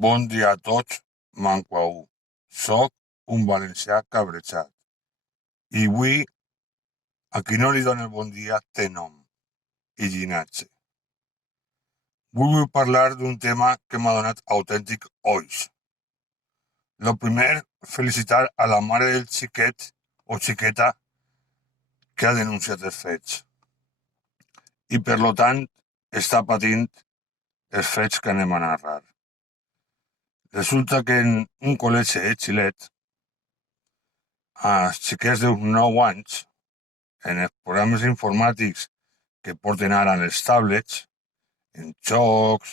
Bon dia a tots, manquau. Soc un valencià cabrejat. I avui, a qui no li dona el bon dia té nom i llinatge. Vull parlar d'un tema que m'ha donat autèntic oix. Lo primer, felicitar a la mare del xiquet o xiqueta que ha denunciat els fets. I per lo tant, està patint els fets que anem a narrar. Resulta que en un col·legi de Xilet, als xiquets d'uns 9 anys, en els programes informàtics que porten ara en els tablets, en jocs,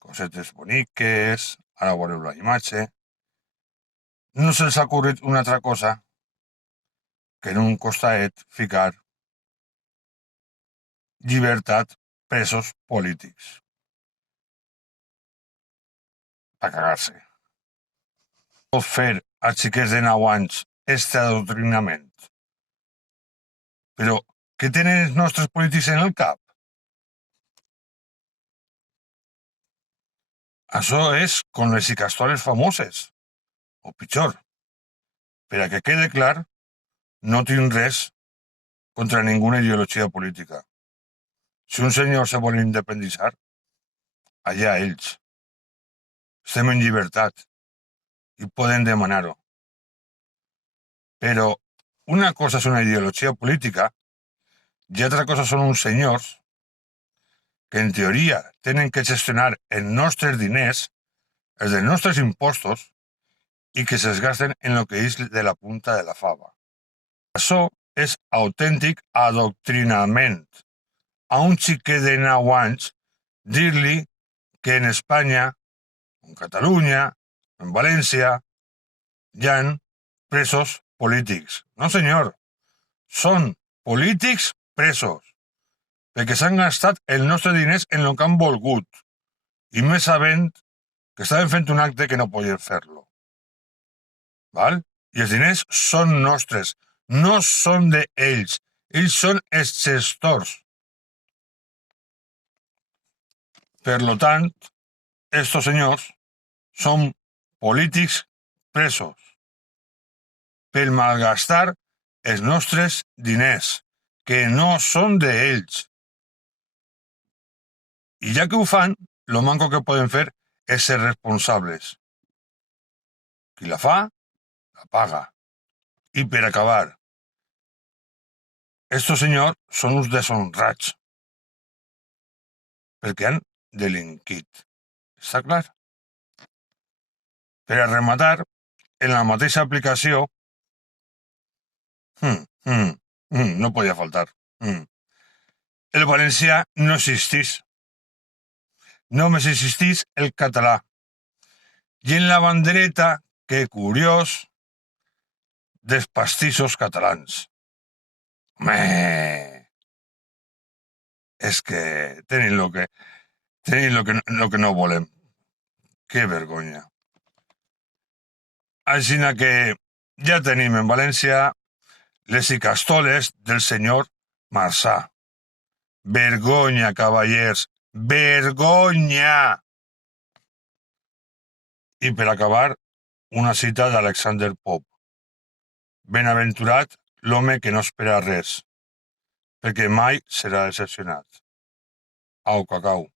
cosetes boniques, ara veureu la imatge, no se'ls ha ocorrit una altra cosa que en un costaet ficar llibertat presos polítics. A cagar-se. Pot fer als xiquets de 9 anys este adoctrinament. Però què tenen els nostres polítics en el cap? Això és com les icastoles famoses, o pitjor. Per a que quede clar, no tinc res contra ninguna ideologia política. Si un senyor se vol independitzar, allà ells. Estem en llibertat i poden demanar-ho. Però una cosa és una ideologia política i altra cosa són uns senyors que en teoria tenen que gestionar els nostres diners, els dels nostres impostos, i que se'ls gasten en el que és de la punta de la fava. Això és autèntic adoctrinament. A un xiquet de 9 anys dir-li que en Espanya, en Catalunya, en València, hi ha presos polítics. No, senyor. Són polítics presos. Perquè s'han gastat els nostres diners en el que han volgut. I més sabent que estaven fent un acte que no podien fer-lo. Val? I els diners són nostres. No són d'ells. Ells són els gestors. Per lo tant, estos senyors són polítics presos per malgastar els nostres diners, que no són d'ells. I ja que ho fan, lo manco que poden fer és ser responsables. Qui la fa, la paga. I per acabar, estos senyors són uns deshonrats, perquè han delinquit. Està clar? Per a rematar, en la mateixa aplicació, no podia faltar. El valencià no existís. Només existís el català. I en la bandereta, que curiós, dels pastissos catalans. És que tenim lo que no volem. Que vergonya. Així que ja tenim en València les icastoles del senyor Marsà. Vergonya, cavallers, vergonya! I per acabar, una cita d'Alexander Pope. Benaventurat l'home que no espera res, perquè mai serà decepcionat. Au, cacau.